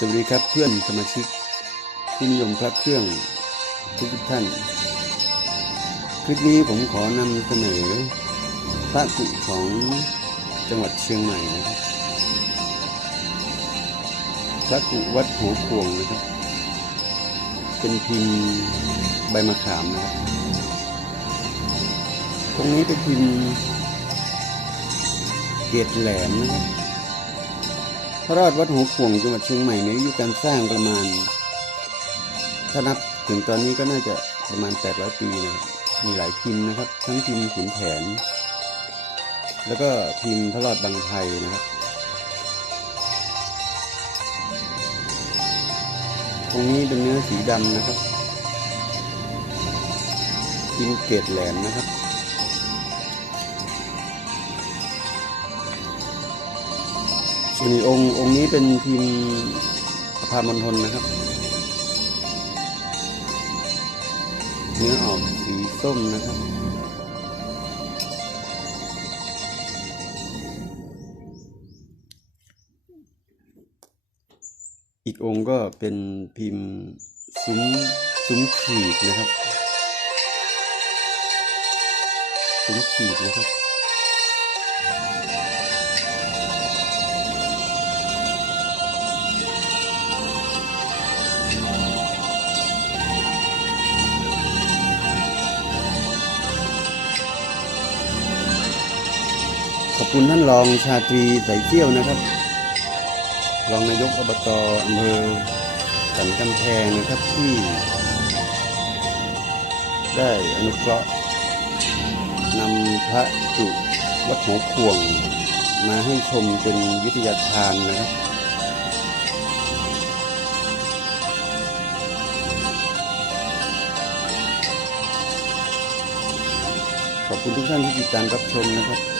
สวัสดีครับเพื่อนสมาชิกที่นิยมพระเครื่องทุกท่าน คลิปนี้ผมขอนำเสนอพระกุของจังหวัดเชียงใหม่นะครับพระกุวัดหัวขวงนะครับ เป็นพิมพ์ใบมะขามนะครับ ตรงนี้เป็นพิมพ์เกตแหลมนะครับ พระรอดวัดหัวข่วงจังหวัดเชียงใหม่เนี่ยอายุการสร้างประมาณ ถ้านับถึงตอนนี้ก็น่าจะประมาณ 800 ปีนะครับมีหลายพิมพ์นะครับ ทั้งพิมพ์ขุนแผน แล้วก็พิมพ์พระรอดบางไทรนะครับตรงนี้เป็นเนื้อสีดำนะครับพิมพ์เกตแหลมนะครับ ส่วนอีกองค์องค์นี้เป็นพิมพ์พามณฑลนะครับ เนื้อออกสีส้มนะครับ อีกองค์ก็เป็นพิมพ์ซุ้มซุ้มขีดนะครับ ซุ้มขีดนะครับ ขอบคุณท่านรองชาตรีใส่เกี้ยวนะครับ รองนายกอบตอำเภอสันกำแพงนะครับที่ ได้อนุเคราะห์นำพระจุวัดหัวขวง มาให้ชมเป็นวิทยาทานนะครับ ขอบคุณทุกท่านที่ติดตามรับชมนะครับ